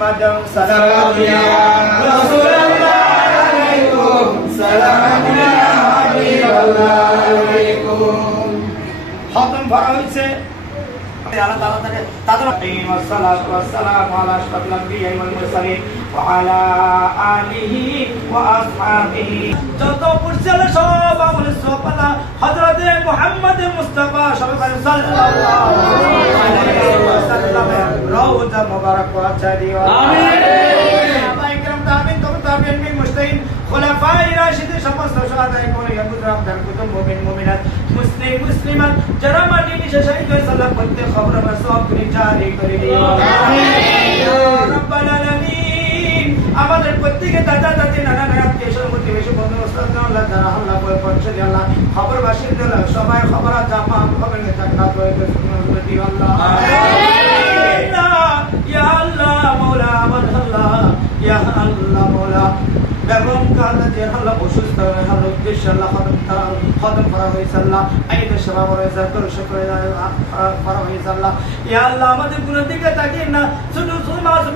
محمد سلام يا رسول الله عليكم سلام يا حبيب الله عليكم ختم فرائض Allah Taala wassalatu wassalamu ala asyrafil anbiya'i wal mursalin wa ala alihi wa ashabihi যত পরিচাল সব আমল সব আল্লাহ হযরত মুহাম্মদ মুস্তাফা সাল্লাল্লাহু আলাইহি ওয়াসাল্লাম রওজা মুবারক ওয়াচা দিও আমিন সাহাবায়ে کرام তাবিন তাবিন মুস্তাহিন খুলাফায়ে রাশিদিন সমস্ত সাহাবায়ে کرام গুজরাম দান কুতুব মুমিন মুমিনাত মুসলিম মুসলিমাত যারা মাটি নিচে শহীদ হয়ে সাল্লাম প্রত্যেক খবর আমরা সব করে জারি করে দিও আমিন ইয়া রাব্বাল আলামিন আমাদের প্রত্যেককে দাদা দাদি নানা নানা আত্মীয় প্রতিবেশী বন্ধু ওস্তাদ আল্লাহ যারা আল্লাহ পৌঁছে দিও আল্লাহ খবর বাসিন্দা সবাই খবর জামা খবর নে থাকনা করে দিও আল্লাহ আমিন ইয়া আল্লাহ মাওলা আল্লাহ ইয়া আল্লাহ মাওলা বেগম কালা যে আল্লাহ অসুস্থ হয়ে আল্লাহ উদ্দেশ্য আল্লাহ খতম করা হয়েছে আল্লাহ আইন সেবা করেছে করে করা হয়েছে আল্লাহ ইয়া আল্লাহ আমাদের গুনাহ দিকে তাকিয়ে না ছোট ছোট মাসুম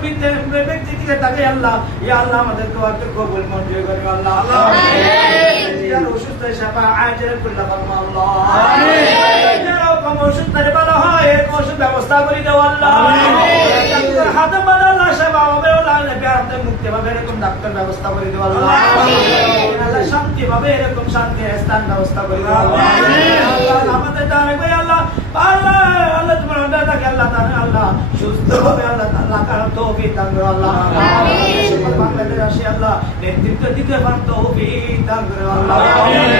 ব্যক্তি দিকে তাকিয়ে আল্লাহ ইয়া আল্লাহ আমাদের দোয়াকে কবুল মঞ্জুর করে আল্লাহ আমিন যারা অসুস্থ সেবা আজরে কুল্লা ফরমা আল্লাহ আমিন যারা কম অসুস্থ ভালো হয় এর ওষুধ ব্যবস্থা করে দাও আল্লাহ আমিন হাতে বানাল্লাহ সেবা হবে আল্লাহ আপনি মুক্তি পাবে এরকম ডাক্তার ব্যবস্থা করে দাও আল্লাহ আল্লাহ শান্তি পাবে এরকম শান্তি স্থান ব্যবস্থা করে দাও আল্লাহ আমাদের দানে ভাই আল্লাহ আল্লাহ আল্লাহ তোমার বান্দাকে আল্লাহ তাআলা আল্লাহ সুস্থ হবে আল্লাহ তাআলা কার তৌফিক দান করো আল্লাহ আমিন বাংলাদেশ আসি আল্লাহ নেতৃত্ব দিতে পার তৌফিক দান করো আল্লাহ আমিন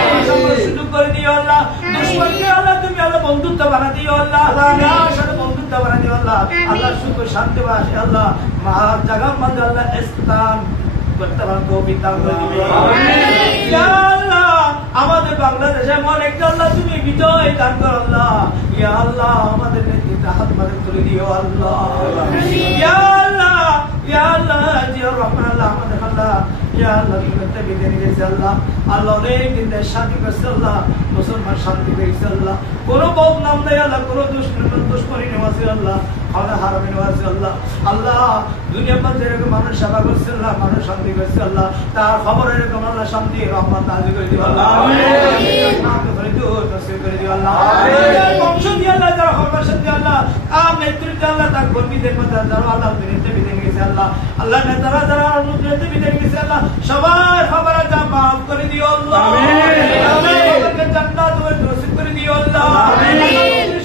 সুযোগ করে দিও আল্লাহ দুশমনকে আল্লাহ তুমি আল্লাহ বন্ধুত্ব বানা দিও আল্লাহ আল্লাহ সাথে বন্ধুত্ব বানা দিও আল্লাহ আল্লাহ সুখ শান্তি বাসে আল্লাহ মহা জায়গার মধ্যে আল্লাহ স্থান করতে পার তৌফিক দান করে দিও আমিন ইয়া আল্লাহ আমাদের বাংলাদেশে অনেক আল্লাহ তুমি বিজয় দান করো আল্লাহ ইয়া আল্লাহ আমাদের নেতৃত্ব হাত মারে তুলে দিও আল্লাহ ইয়া আল্লাহ ইয়া আল্লাহ জিয়া রহমান আল্লাহ আমাদের আল্লাহ ইয়া আল্লাহ তুমি বিদায় দিয়েছে আল্লাহ আল্লাহ অনেক দিন দেশ শান্তি পেয়েছে আল্লাহ মুসলমান শান্তি পেয়েছে আল্লাহ কোনো বদনাম নেই আল্লাহ কোনো দুশ্মনী নেওয়াছে আল্লাহ আমরা হারামে নেওয়াছে আল্লাহ আল্লাহ দুনিয়ার মধ্যে এরকম মানুষ সেবা করছে আল্লাহ মানুষ শান্তি পেয়েছে আল্লাহ তার খবর এরকম আল্লাহ শান্তি রহমান নাযিল করে দিও আল্লাহ আমিন করে দিও তসবিহ করে দিও আল্লাহ আমিন বংশ দিয়ে আল্লাহ যারা খবর শান্তি আল্লাহ আপ নেতৃত্ব আল্লাহ তার কর্মীদের মধ্যে যারা আল্লাহ নেতৃত্ব বিদায় গেছে আল্লাহ আল্লাহ নেতারা যারা নেতৃত্ব বিদায় গেছে আল্লাহ সবার খবর যা মাফ করে দিও আল্লাহ আমিন আমাদেরকে জান্নাত ওই নসিব করে দিও আল্লাহ আমিন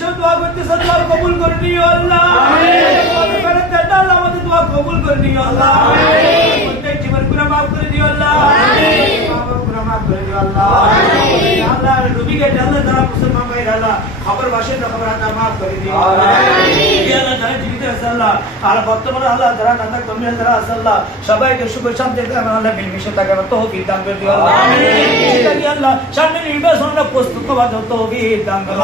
সব দোয়া করতে সদর কবুল করে দিও আল্লাহ আমিন আমাদের জান্নাত আমাদের দোয়া কবুল করে দিও আল্লাহ আমিন প্রত্যেক জীবন গুনাহ মাফ করে দিও আল্লাহ আমিন গুনাহ মাফ করে দিও আল্লাহ আমিন আল্লাহ নবীকে জান্নাত যারা মুসলমান ভাইরা আল্লাহ খবর বাসিন্দা খবর আল্লাহ মাফ করে দিও আমিন আল্লাহ যারা জীবিত আছে আল্লাহ আর বর্তমানে আল্লাহ যারা নানা কর্মী যারা আছে আল্লাহ সবাইকে সুখ শান্তি আল্লাহ মিলমিশে থাকার তৌফিক দান করে দিও আল্লাহ আমিন আল্লাহ সামনে নির্বাচনটা প্রস্তুত হওয়ার তৌফিক দান করো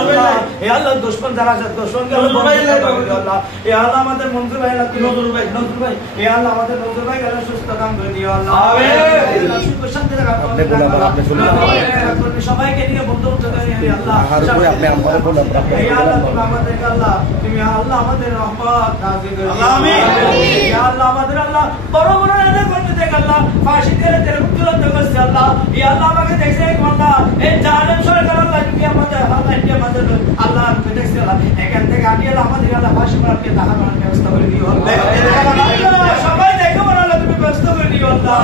আল্লাহ এ আল্লাহ দুশমন যারা আছে দুশমনকে আল্লাহ এ আল্লাহ আমাদের মঞ্জুর ভাই আল্লাহ নজরুল ভাই এ আল্লাহ আমাদের নজরুল ভাই আল্লাহ সুস্থ দান করে দিও আল্লাহ আমিন আল্লাহ সুখ শান্তি থাকার তৌফিক দান করো আপনি সবাইকে নিয়ে বন্ধু নিয়ে আল্লাহ আপনি আমাদের বলুন এ আল্লাহ তুমি আমাদের আল্লাহ তুমি আল্লাহ আমাদের রহমত নাযিল করে দিও আমিন ইয়া আল্লাহ আমাদের আল্লাহ বড় বড় নেতা করতে দেখ আল্লাহ ফাঁসি দিয়ে তেরে তুলতে করছে আল্লাহ ইয়া আল্লাহ আমাকে দেখছে আল্লাহ এই জালেম সরকার আল্লাহ কি আমাদের আল্লাহ ইন্ডিয়া আমাদের আল্লাহ আমাকে দেখছে আল্লাহ এখান থেকে আমি আল্লাহ আমাদের আল্লাহ ফাঁসি মারতে দাহানোর ব্যবস্থা করে দিও আল্লাহ সবাই দেখো আল্লাহ তুমি ব্যবস্থা করে দিও আল্লাহ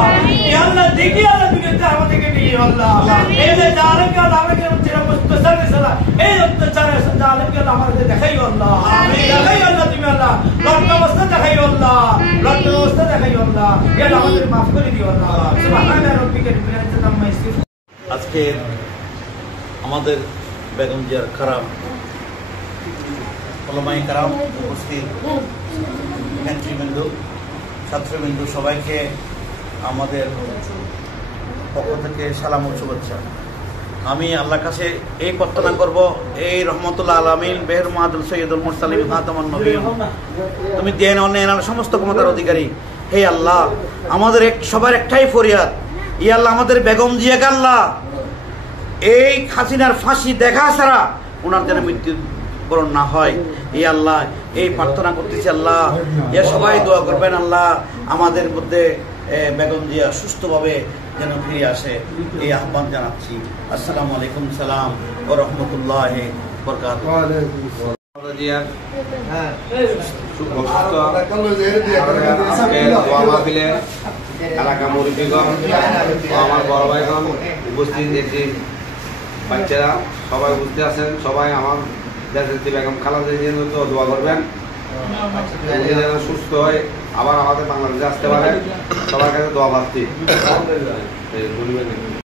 ইয়া আল্লাহ দেখি আল্লাহ তুমি আমাদেরকে নিও আল্লাহ এই যে জালেমকে আল্লাহ আমাকে তেরে মুস্তাসা দিছলা এই অত্যাচার জালেমকে আল্লাহ আমাদের দেখাইও আল্লাহ আমিন দেখাইও আল্লাহ তুমি আল্লাহ লড়তে অবস্থা দেখাইও আল্লাহ লড়তে অবস্থা দেখাইও আল্লাহ ইয়া আল্লাহ আমাদের মাফ করে দিও আল্লাহ সুবহানাল্লাহ রাব্বিকা রাব্বিল ইজ্জাতি আম্মা ইয়াসিফুন আজকে আমাদের বেগম জিয়ার খারাপ ওলামায়ে কেরাম উপস্থিত নেতৃবৃন্দ ছাত্রবৃন্দ সবাইকে আমাদের পক্ষ থেকে সালাম ও শুভেচ্ছা। আমি আল্লাহর কাছে এই প্রার্থনা করব, এই রহমতুল্লাহ আলামিন বেহের মাহাদুল সৈয়দুল মুরসালিন খাতামুন নবীন, তুমি দেন অন্যান্য সমস্ত ক্ষমতার অধিকারী। হে আল্লাহ, আমাদের সবার একটাই ফরিয়াদ, ই আল্লাহ আমাদের বেগম জিয়াকে আল্লাহ এই হাসিনার ফাঁসি দেখা ছাড়া ওনার যেন মৃত্যু পূরণ না হয়, এই আল্লাহ এই প্রার্থনা করতেছি আল্লাহ, এ সবাই দোয়া করবেন আল্লাহ আমাদের মধ্যে বেগম জিয়া সুস্থভাবে যেন ফিরে আসে, এই আহ্বান জানাচ্ছি। আসসালামু আলাইকুম সালাম ও রহমতুল্লাহি বরকাতুহু। এলাকা মুরব্বীগণ, আমার বড় ভাইগণ উপস্থিত, এটি বাচ্চারা সবাই বুঝতে আছেন, সবাই আমার দেশের বেগম খালেদা জিয়ার মতো দোয়া করবেন, যেন সুস্থ হয় আবার আমাদের বাংলাদেশে আসতে পারে। সবার কাছে দোয়া প্রার্থী।